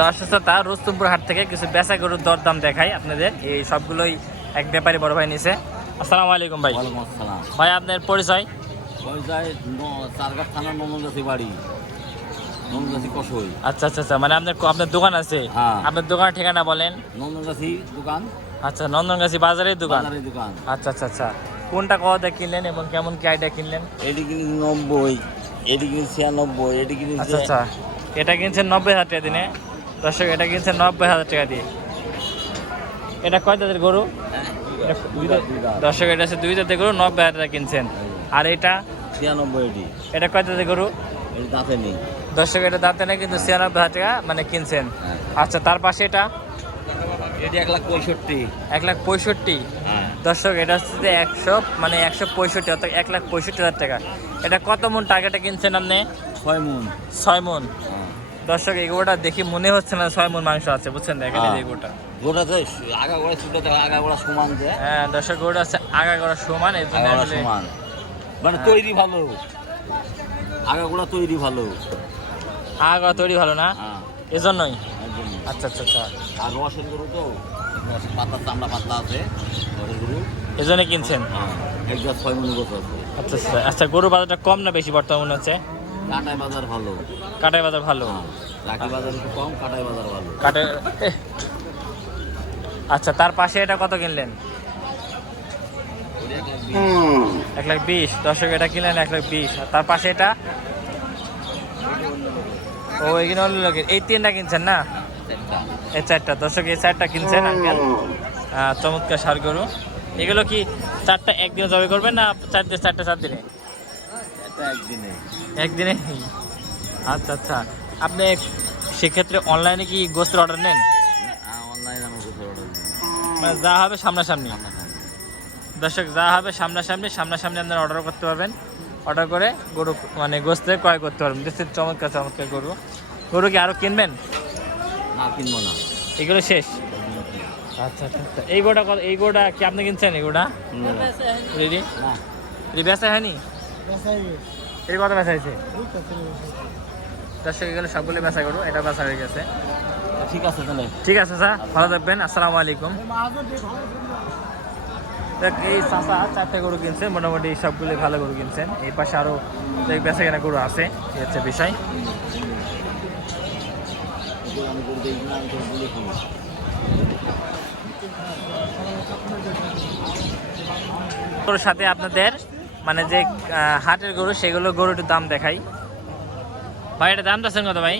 দর্শক শ্রোতা, রুস্তমপুর হাট থেকে কিছু বেচা গরুর দরদাম দেখাই আপনাদের। এই সবগুলোই এক ব্যাপারী বড় ভাই নিছে। আসসালামু আলাইকুম ভাই। ওয়ালাইকুম আসসালাম। ভাই আপনার পরিচয়? পরিচয় চারঘাট থানার নন্দনগাছি বাড়ি, নন্দনগাছি কসই। আচ্ছা আচ্ছা আচ্ছা, মানে আপনার দোকান আছে? হ্যাঁ। আপনার দোকানের ঠিকানা বলেন। নন্দনগাছি দোকান। আচ্ছা, নন্দনগাছি বাজারের দোকান। বাজারের দোকান। আচ্ছা আচ্ছা আচ্ছা, কোনটা কত কিনলেন এবং কেমন কি আইডিয়া কিনলেন? এটি কিনেছি 90, এটি কিনেছি 96, এটি কিনেছি। আচ্ছা আচ্ছা, এটা কিনছেন 90,000 টাকা দিনে। দর্শক, এটা কিনছেন 90,000 টাকা দিয়ে। এটা কয় জাতের গরু? দর্শক, এটা আছে 2 জাতের গরু, 90,000 টাকা কিনছেন। আর এটা 96, এটা কয় জাতের গরু? এটি দাঁতে নেই। দর্শক, এটা দাঁতে নেই কিন্তু 96,000 টাকা মানে কিনছেন। হ্যাঁ। আচ্ছা, তার পাশে এটা এটি 1,65,000। 1,65,000। হ্যাঁ। দর্শক, এটা হচ্ছে যে 165 অর্থাৎ 1,65,000 টাকা। এটা কত মন টার্গেটে কিনছেন আপনি? 6 মণ। 6 মন। হ্যাঁ। দর্শক, এই গরুটা দেখি মনে হচ্ছে না 6 মন মাংস আছে, বুঝছেন? দেখেন এই গরুটা, গোটা তো আগা গোড়া ছুটে থাকে, আগা গোড়া সমান যে। হ্যাঁ দর্শক, গরুটা আছে আগা করা সমান, এই জন্য আগা গোড়া আসলে সমান, মানে তৈরি ভালো, আগা গোড়া তৈরি ভালো। আগা করা তৈরি ভালো না, হ্যাঁ, এজন্যই। এর জন্য। আচ্ছা আচ্ছা আচ্ছা, আর রসের গরু তো, রসের পাতলা চামড়া পাতলা আছে রসের গরু। এজন্য কিনছেন। হ্যাঁ, একদম 6 মণ বছর আছে। আচ্ছা আচ্ছা আচ্ছা, গরু বাজারটা কম না বেশি বর্তমান মনে হচ্ছে? কাটাই বাজার ভালো। কাটাই বাজার ভালো। হ্যাঁ, রাখি বাজার একটু কম, কাটাই বাজার ভালো। কাটে। আচ্ছা, তার পাশে এটা কত কিনলেন? 1,20,000। দর্শক, এটা কিনলেন 1,20,000। আর তার পাশে এটা? ও, এখানে অন্য লোকের। এই 3টা কিনছেন না? এই 4টা। দর্শক, এই 4টা কিনছেন আঙ্কেল। চমৎকার ষাঁড় গরু। এগুলো কি 4টা একদিনে জবে করবেন না 4 দিনে? এটা একদিনে। একদিনে। আচ্ছা আচ্ছা, আপনি সেক্ষেত্রে অনলাইনে কি গোস্তের অর্ডার নেন? অনলাইন আমার কোথাও অর্ডার দিই। মানে যা হবে সামনাসামনি। দর্শক, যা হবে সামনাসামনি আপনারা অর্ডার করতে পারবেন। অর্ডার করে গরু মানে গোস্তে ক্রয় করতে পারবেন। দেখছেন চমৎকার চমৎকার গরু। গরু কি আরও কিনবেন? না, কিনবো না, এগুলো শেষ? আচ্ছা আচ্ছা আচ্ছা, এই গরুটা কি আপনি কিনছেন? এই গরুটা রেডি না। বেচা হয়নি? এর কত বেচা হয়েছে? দর্শক, এগুলো সবগুলো বেচা গরু, এটা বেচা হয়ে গেছে। ঠিক আছে তাহলে। ঠিক আছে স্যার, ভালো থাকবেন। আসসালামু আলাইকুম। এই চাচা 4টে গরু কিনছেন, মোটামুটি সবগুলো ভালো গরু কিনছেন। এই পাশে আরও বেচা কেনা গরু আছে, এই হচ্ছে বিষয়। আমি গরু দেখি না, আমি গরু বলে কিনি। গরুর সাথে আপনাদের মানে যে হাটের গরু, সেগুলো গরুটির দাম দেখাই। ভাই, এটা দাম চাচ্ছেন কত ভাই?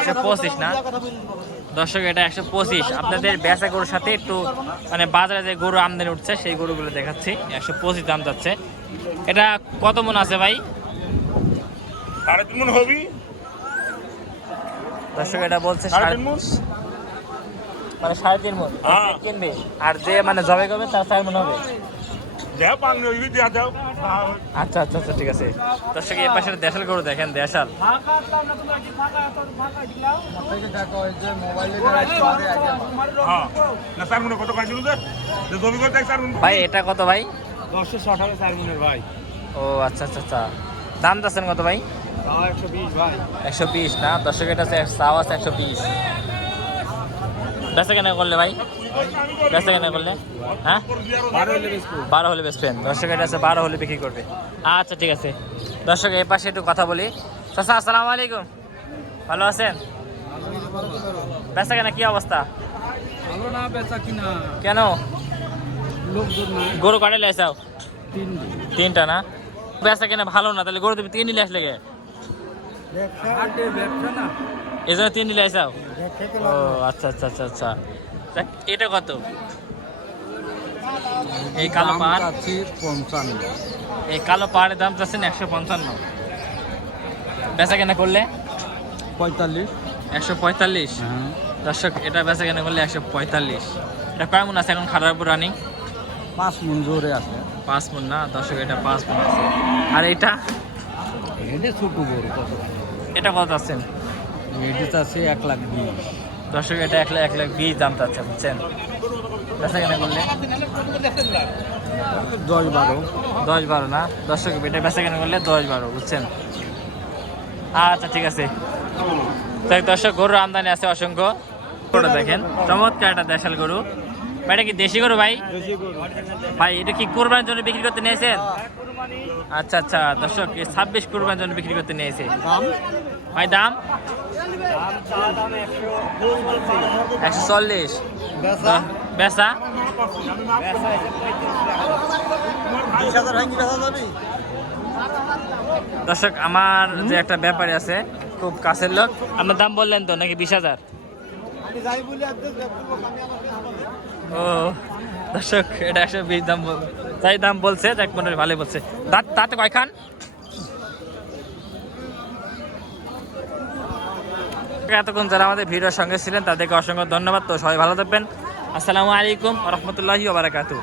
125 না? দর্শক, এটা 125। আপনাদের বেচা গরুর সাথে একটু মানে বাজারে যে গরু আমদানি উঠছে সেই গরুগুলো দেখাচ্ছি। 125 দাম যাচ্ছে। এটা কত মন আছে ভাই? 3.5 মণ হবি। দর্শক, এটা বলছে 3.5 মণ। মানে 3.5 মন হ্যাঁ। কিনবে। আর যে মানে জবে করবে তার 4 মন হবে। দেও পান হইবি, দেয়া দেও। আচ্ছা আচ্ছা আচ্ছা, ঠিক আছে। দর্শক, এই পাশের দেশাল গরু দেখেন, দেশাল। হ্যাঁ, না 4 মণ কত কাইছিল যে জমি করতে 4 মণ। ভাই, এটা কত ভাই? 1060 টাকা 4 মণের ভাই। ও আচ্ছা আচ্ছা আচ্ছা, দাম যাচ্ছেন কত ভাই? 120 ভাই। 120 না? দর্শক, এটা চাও আছে 120। বেচা কেনা করলে ভাই? বেচা কেনা করলে? হ্যাঁ, 12 হলে বেচবেন। দর্শক, এটা আছে 12 হলে বিক্রি করবে। আচ্ছা, ঠিক আছে। দর্শক, এই পাশে একটু কথা বলি। চাচা, আসসালামু আলাইকুম, ভালো আছেন? বেচা কেনা কি অবস্থা? ভালো না বেচা কিনা, কেন? লোকজন নাই। গরু কাটে লাইছাও? 3টা না? বেচা কেনা ভালো না, তাহলে গরু তুমি 3 নিলে আসলে গে? হাটে ব্যবসা না, এই জন্য 3 নিলে আইসাও? ও আচ্ছা আচ্ছা আচ্ছা আচ্ছা, এটা কত? এই কালো পাহাড়, 55। এই কালো পাহাড়ের দাম চাচ্ছেন 155। বেচা কেনা করলে 45। 145। হ্যাঁ, দর্শক, এটা বেচা কেনা করলে 145। এটা কয় মন আছে এখন খাটার উপর রানিং? 5 মণ জোরে আছে। 5 মন না? দর্শক, এটা 5 মন আছে। আর এটা এটা ছোট গরু কত? এটা কত আছেন? এটা আছে 1,20,000। দর্শক, এটা 1,20,000 দাম চাচ্ছে, বুঝছেন? বেচা কেনা করলে 10-12। 10-12 না দর্শক এটা বেচা কেনা করলে 10-12 বুঝছেন। আচ্ছা ঠিক আছে। তাই দর্শক গরুর আমদানি আছে অসংখ্য। গরুটা দেখেন চমৎকার একটা দেশাল গরু। ভাই এটা কি দেশি গরু ভাই? ভাই এটা কি কোরবানির জন্য বিক্রি করতে নিয়েছেন? আচ্ছা আচ্ছা দর্শক 26 কোরবানির জন্য বিক্রি করতে নিয়েছে। ভাই দাম 140। বেচা 20,000 ভাঙি বেচা যাবে? দর্শক আমার যে একটা ব্যাপারী আছে খুব কাছের লোক, আপনার দাম বললেন তো নাকি 20,000? ও দর্শক এটা 120 দাম যাই দাম বলছে দেখ মনে ভালোই বলছে। দাঁত তাতে কয়খান? এতক্ষণ যারা আমাদের ভিডিওর সঙ্গে ছিলেন তাদেরকে অসংখ্য ধন্যবাদ। তো সবাই ভালো থাকবেন। আসসালামু আলাইকুম ওয়া রাহমাতুল্লাহি ওয়া বারাকাতুহু।